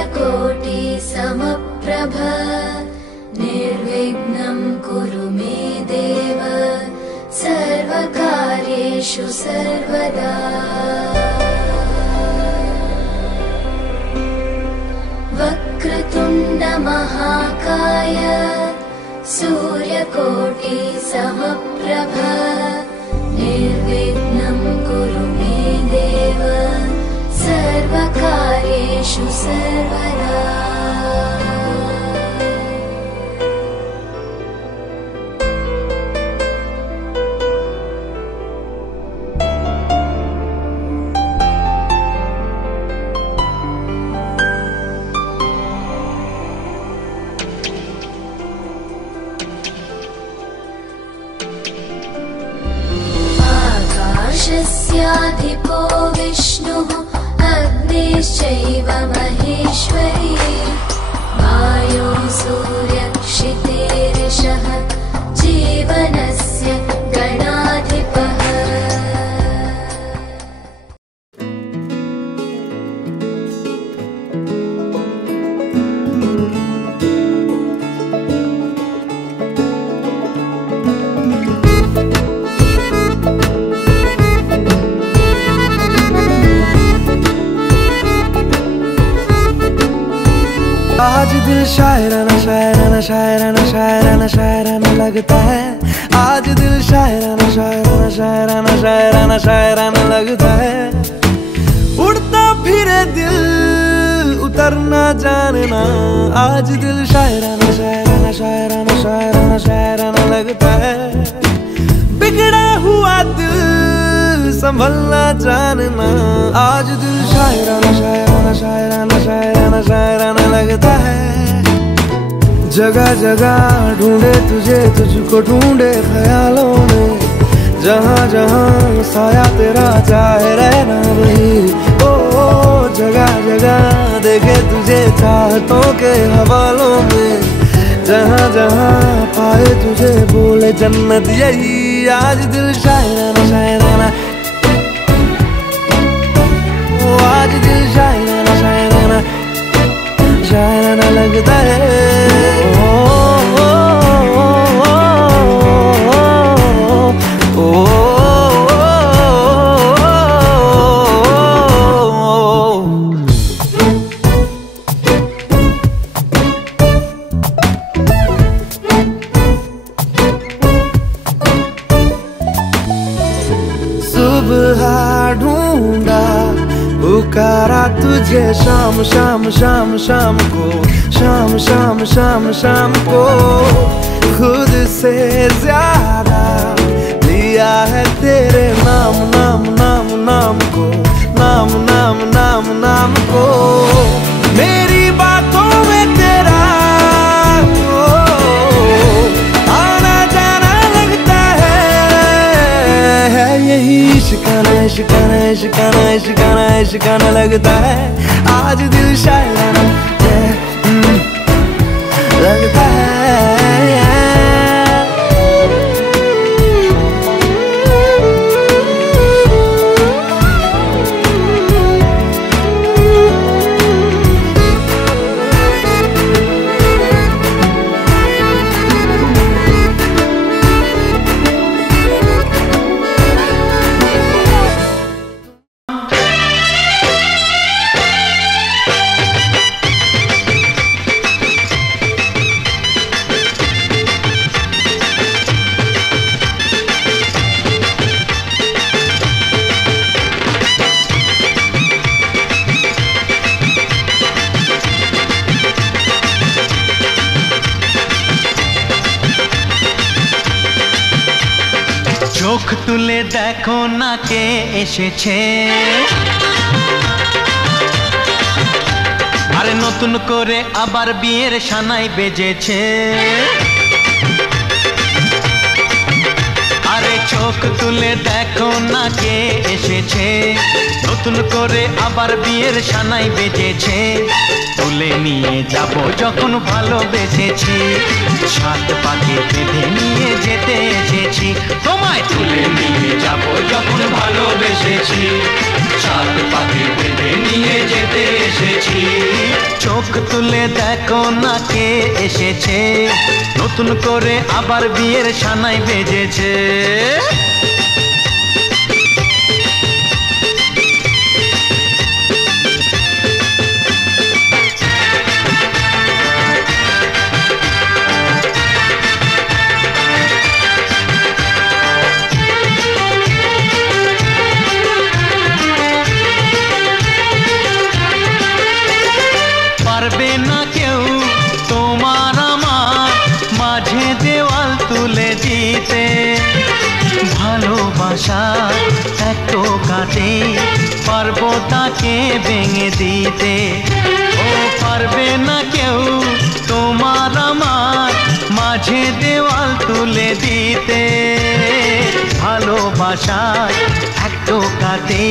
सूर्यकोटि समप्रभ निर्विघ्नं कुरु मे देव सर्वकार्येषु सर्वदा। वक्रतुण्ड महाकाय सूर्यकोटि समप्रभ निर्विघ्नं कुरु मे देव सर्वकार्येषु सर्वदा। आकाशस्याधिपो विष्णुः अग्निश्चैव महेश्वरी वायो सूर्यक्षितेरिषः जीवनस्य गणाधिपः। आज दिल शायराना शायराना शायराना शायराना शायराना लगता है। आज दिल शायराना शायराना शायराना शायराना शायराना लगता है। उड़ता फिरे दिल उतरना जानना। आज दिल शायराना शायराना शायराना शायराना शायराना लगता है। बिगड़ा हुआ दिल संभलना जानना। आज दिल शायराना शायराना शायराना शायराना शायराना लगता है। जगह जगह ढूंढे तुझे, तुझको ढूंढे ख्यालों में। जहाँ जहाँ साया तेरा चाहे रहना वही। ओ जगह जगह देखे तुझे चाहतों के हवालों में। जहाँ जहाँ पाए तुझे बोले जन्नत यही। आज दिल शायराना शायराना, आज दिल शायराना शायराना शायराना लगता है। सुबह ढूंढा पुकारा तुझे शाम शाम शाम शाम को, शाम शाम शाम शाम को। खुद से ज्यादा लिया है तेरे नाम नाम नाम नाम को, नाम नाम नाम नाम को। मेरी बातों में तेरा आना जाना लगता है। यही शिकाना शिकाना शिकाना शिकाना शिकाना लगता है। आज दिल शायराना लगता है। চোখ তুলে দেখো না কে এসেছে। আরে নতুন করে আবার বিয়ের সানাই বেজেছে। আরে চোখ তুলে দেখো না কে এসেছে। নতুন করে আবার বিয়ের সানাই বেজেছে। তুলে নিয়ে যাব যখন ভালোবেসেছি, সাত পাকে বেঁধে নিয়ে যেতে এসেছি। তোমায় তুলে নিয়ে যাব যখন ভালোবেসেছি, সাত পাকে বেঁধে নিয়ে যেতে এসেছি। চোখ তুলে দেখো না কে এসেছে, নতুন করে আবার বিয়ের সানাই বেজেছে। পারবে না কেউ তোমার আমার মাঝে দেওয়াল তুলে দিতে, ভালোবাসা এত কাটে পারবো তাকে ভেঙে দিতে। ও পারবে না কেউ তোমার আমার মাঝে দেওয়াল তুলে দিতে, ভালোবাসা এত কাটে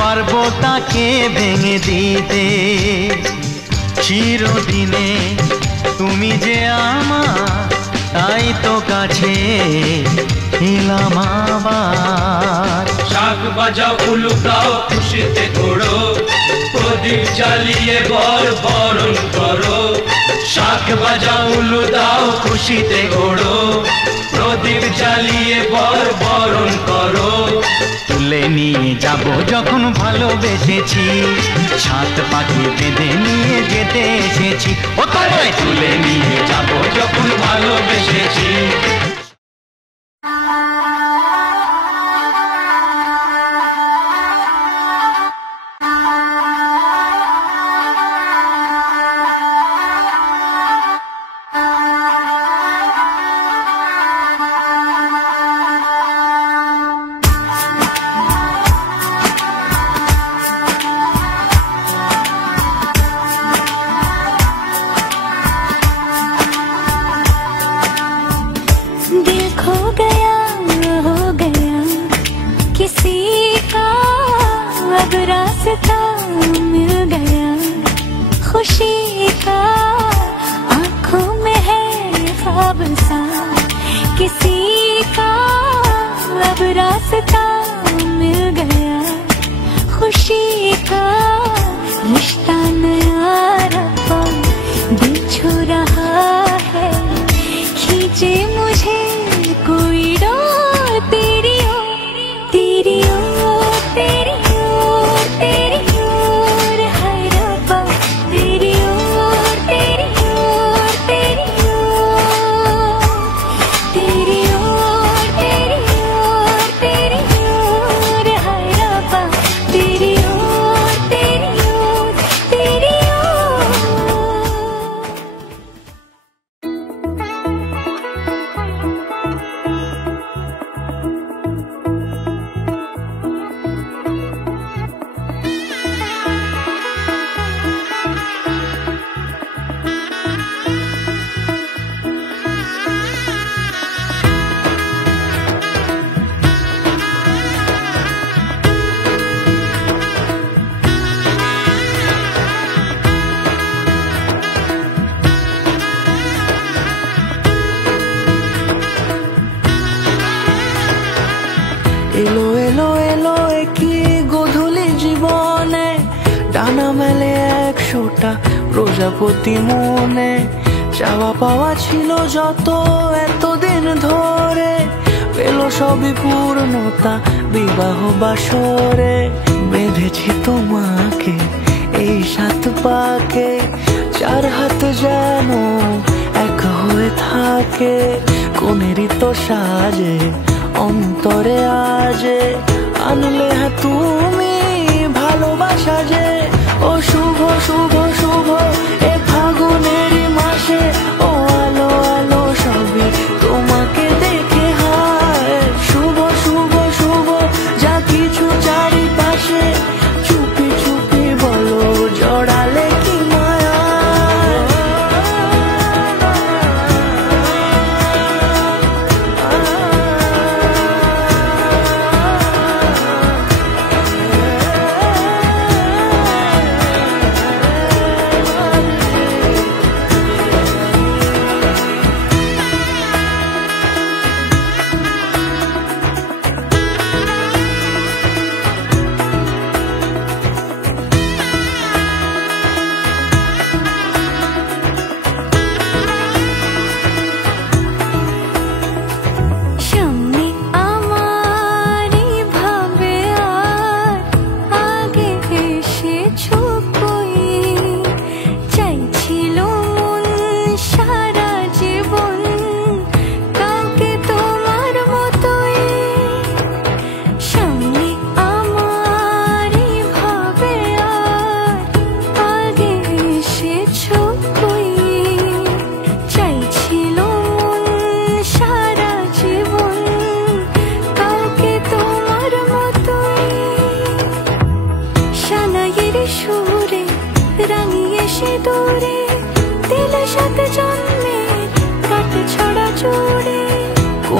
পারবো তাকে ভেঙে দিতে। চিরদিনে তুমি যে আমার, তাই তো কাছে এলাম আবার। শাক বাজাও উলুকাও খুশিতে ঘোড়ো, প্রদীপ জ্বালিয়ে বর বরণ করো। শাক বাজাও উলু দাও খুশিতে ঘোড়ো, প্রদীপ জ্বালিয়ে বর বরণ করো। তুলে নিয়ে যাব যখন ভালোবেসেছি, সাত পাখি বেঁধে নিয়ে যেতে এসেছি। ও তোমায় তুলে নিয়ে যাব যখন ভালোবেসেছি। এলো এলো এলো একই গধূলি জীবনে, ডানা মেলে 100টা প্রজাপতি মনে। চাওয়া পাওয়া ছিল যত এতদিন ধরে, পেল সবই পূর্ণতা বিবাহ বাসরে। বেঁধেছি তোমাকে এই 7 পাকে, 4 হাত যেন এক হয়ে থাকে। কোনেরই তো সাজে অন্তরে আজে, আনলে তুমি ভালোবাসা যে। ও শুভ শুভ শুভ এ ফাগুনেরই মাসে, ও আলো আলো সবই তোমাকে দেখে হয়। শুভ শুভ শুভ যা কিছু চারিপাশে, চুপি চুপি বলো জড়ালে কি মায়া।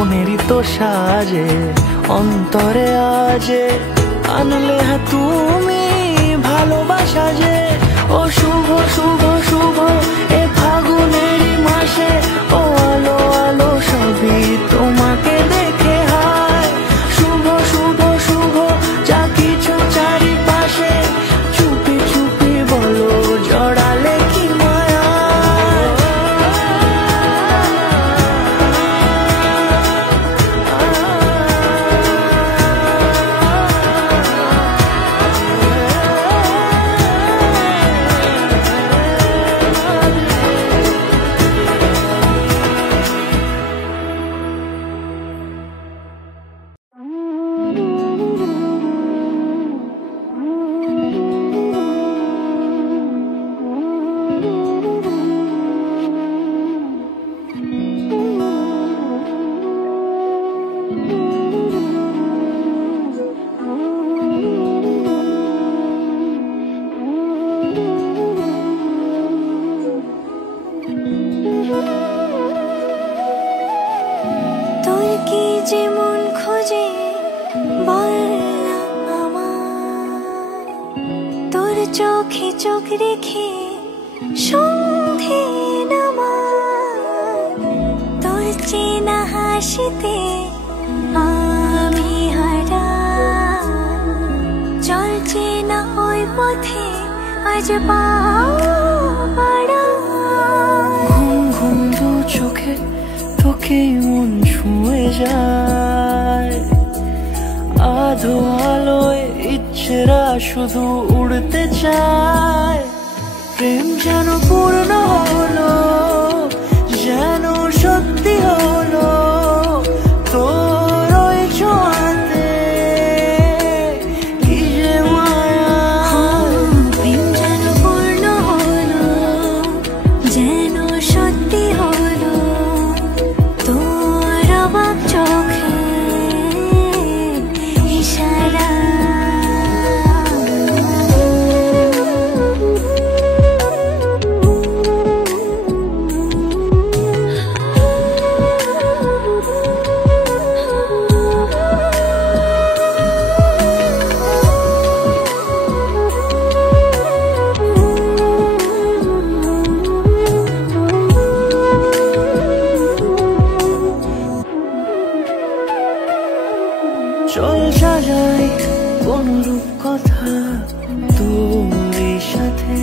মনেরই তো সাজে অন্তরে আজে আনলে হ্যাঁ তুমি ভালোবাসা যে ও শুভ শুভ শুভ এ ফাগুনেরই মাসে ও আলো আলো সবই তোমাকে দেখে হায় শুভ শুভ শুভ যা কিছু চারিপাশে চুপি চুপি বলো জড়ালে কি মায়া যেমন খোঁজে বললাম আমার তোর চোখে চোখ রেখে সন্ধে নামার তোর চেনা হাসিতে আমি হারা চলছে না ওই পথে আজ পাড়া ঘুম ঘুম দু চোখে তোকে মন ছুঁয়ে যায় আধো আলোয় ইচ্ছেরা শুধু উড়তে চায় প্রেম যেন পূর্ণ হলো যেন সত্যি হলো তোর ওই ছোঁয়াতে কি যে মায়া প্রেম যেন পূর্ণ হলো যেন সত্যি হলো তোর অবাক চোখে ইশারা চল সাজাই কোন রূপ কথা তোর সাথে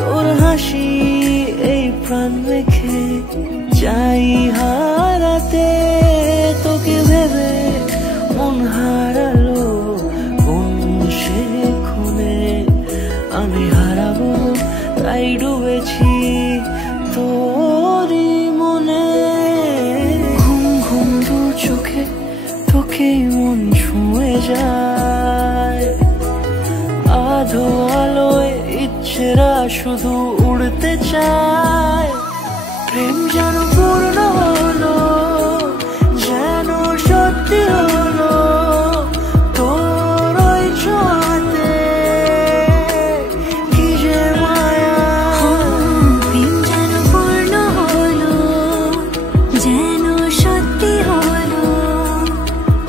তোর হাসি এই প্রাণ রেখে চাই হারাতে তোকে ভেবে মন হারালো কোন সে খুনে আমি হারাবো তাই ডুবেছি তোরই মনে ঘুম ঘুম দু চোখে তোকে মন ছুঁয়ে যায় আধো আলোয় ইচ্ছেরা শুধু উড়তে চায় প্রেম যেন পূর্ণ হলো যেন সত্যি হলো তোর ওই ছোঁয়াতে কি যে মায়া প্রেম যেন পূর্ণ হলো যেন সত্যি হলো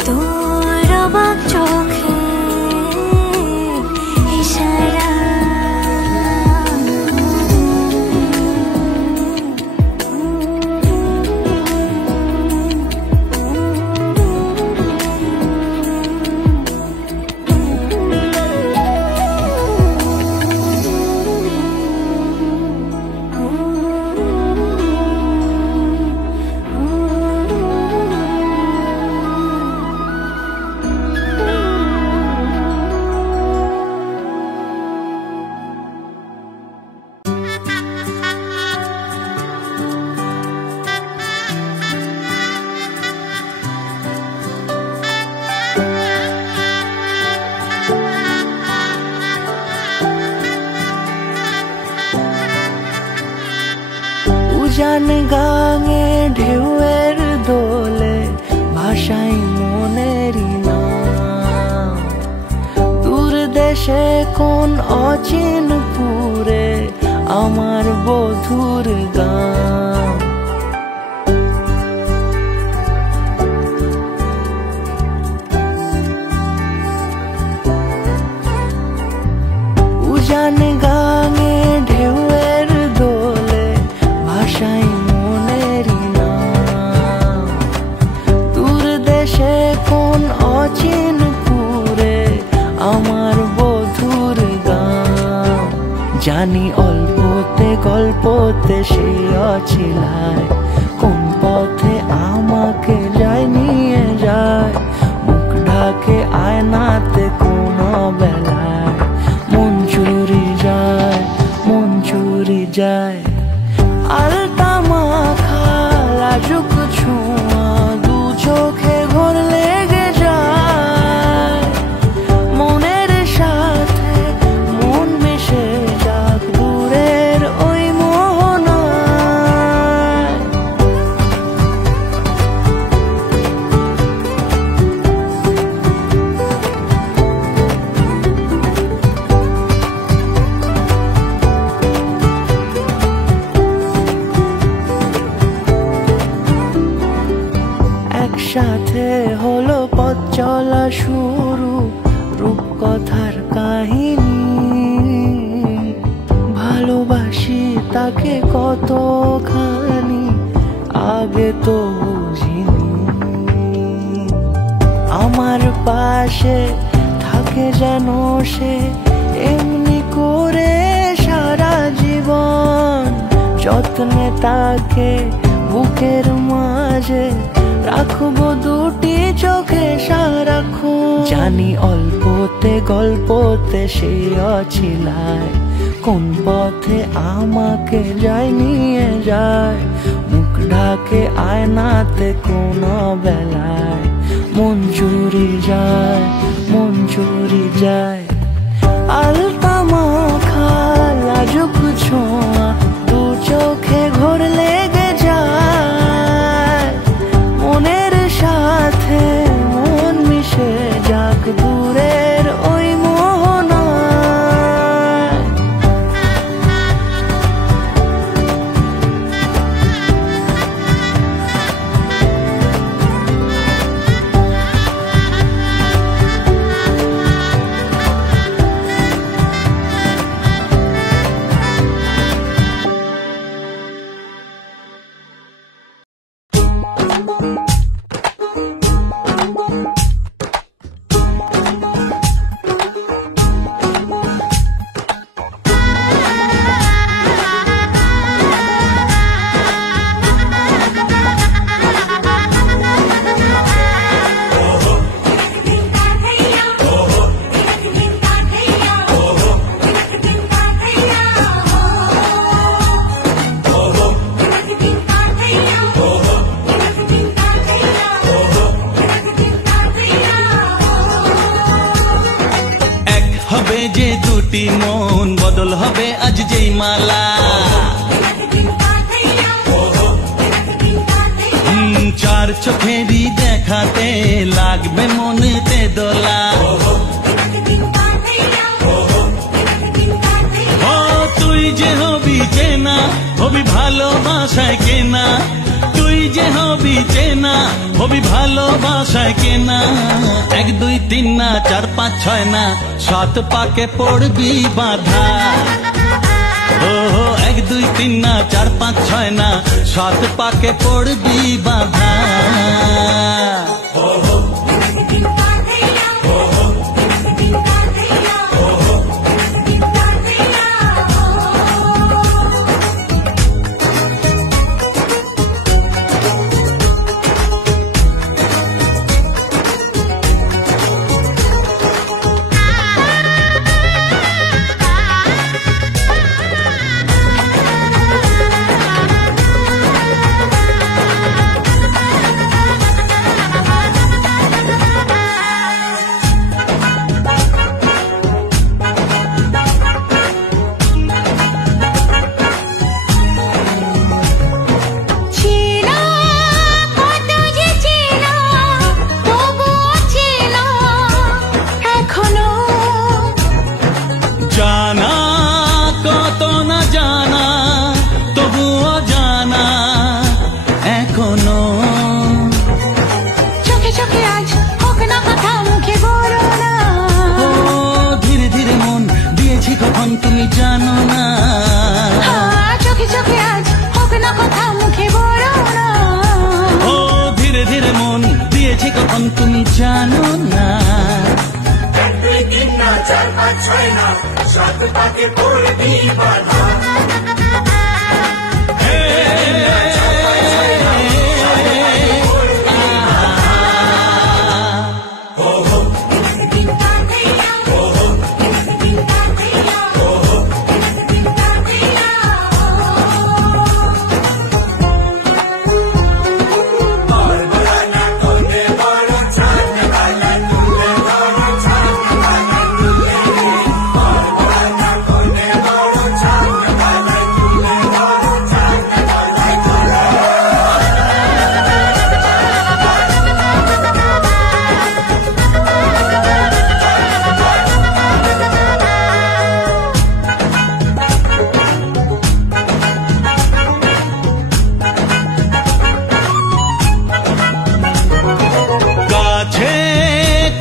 তোর অবাক চোখে ইশারা উজান গাঙে ঢেউয়ের দোলে ভাষাই মনেরই নাম দূর দেশে কোন অচিন পুরে আমার বধুর গান জানি অল্পতে গল্পতে সে অছিলায়, কোন পথে আমাকে যায় নিয়ে যায়। মুখ ঢাকে আয়নাতে কোনো বেলায়, মন চুরি যায়, মন চুরি যায়। আলতা মাখা লাজুক ছোঁয়া দু চোখে ঘোর লেগে যায়। মনের সাথে মন মিশে যাক দূরের ওই মোহনায়। একসাথে হলো পথ চলা শুরু, রূপকথার কাহিনী। ভালোবাসি তাকে কতখানি আগে তো বুঝিনি। আমার পাশে থাকে যেন সে এমনি করে সারা জীবন। যত্নে তাকে বুকের মাঝে রাখবো দুটি চোখে সারাক্ষণ। জানি অল্পতে গল্পতে সে অছিলায়, কোন পথে আমাকে যায় নিয়ে যায়। মুখ ঢাকে আয়নাতে কোনো বেলায়, মন চুরি যায়, মন চুরি যায়। আলতা মাখা লাজুক ছোঁয়া দু চোখে ঘোর লেগে যায়। মনের সাথে মন মিশে যাক দূরের ওই মোহনায়। যে দুটি মন বদল হবে আজ যেই মালা। চার চোখেরই দেখাতে লাগবে মনেতে দোলা। ও তুই যে হবি চেনা, হবি ভালোবাসায় কেনা। তুই যে হবি চেনা, হবি ভালোবাসায় কেনা। 1 2 3 না 4 5 6 না 7 পাকে পড়বি বাধা। ও 1 2 3 না 4 5 6 না 7 পাকে পড়বি বাধা। তুমি জানো না, চোখে চোখে আজ হোক না কথা মুখে বলো না। ও ধীরে ধীরে মন দিয়েছি কখন তুমি জানো না। 1 2 3 না 4 পাঁচ ছয় না সাত পাকে পড়বি বাধা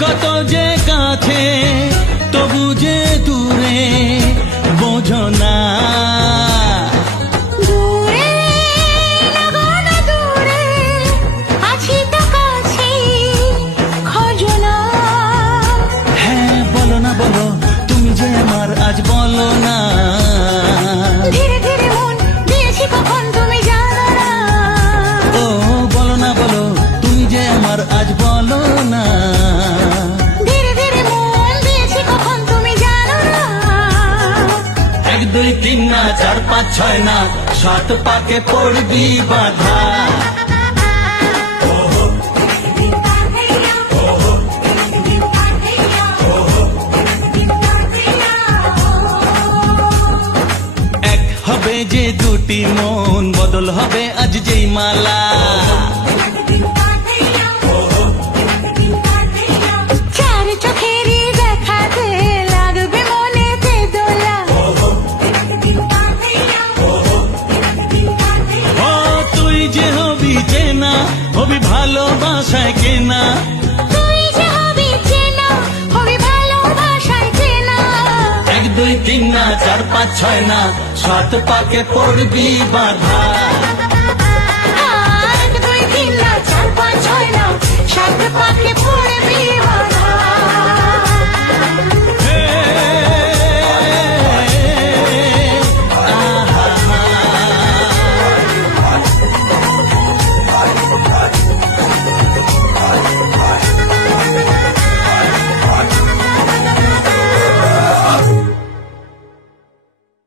কত যে কাছে তবু যে দূরে বোঝো না দূরে লাগানো দূরে আছি তো কাছে খোঁজো না হ্যাঁ বলো না বলো তুমি যে আমার আজ বলো না ধীরে ধীরে মন দিয়েছি কখন তুমি জানো না ও বলো না বলো তুমি যে আমার আজ বলো না ধীরে ধীরে মন দিয়েছি কখন তুমি জানো না এক দুই তিন না চার পাঁচ ছয় না সাত পাকে পড়বি বাধা এক হবে যে দুটি মন বদল হবে আজ যেই মালা চার চোখেরই দেখাতে লাগবে মনেতে দোলা ও তুই যে হবি চেনা হবি ভালোবাসায় কেনা তুই যে হবি চেনা হবি ভালোবাসায় চেনা এক দুই তিন না চার পাঁচ ছয় না সাত পাকে পড়বি বাধা এক দুই তিন না চার পাঁচ ছয় না সাত পাকে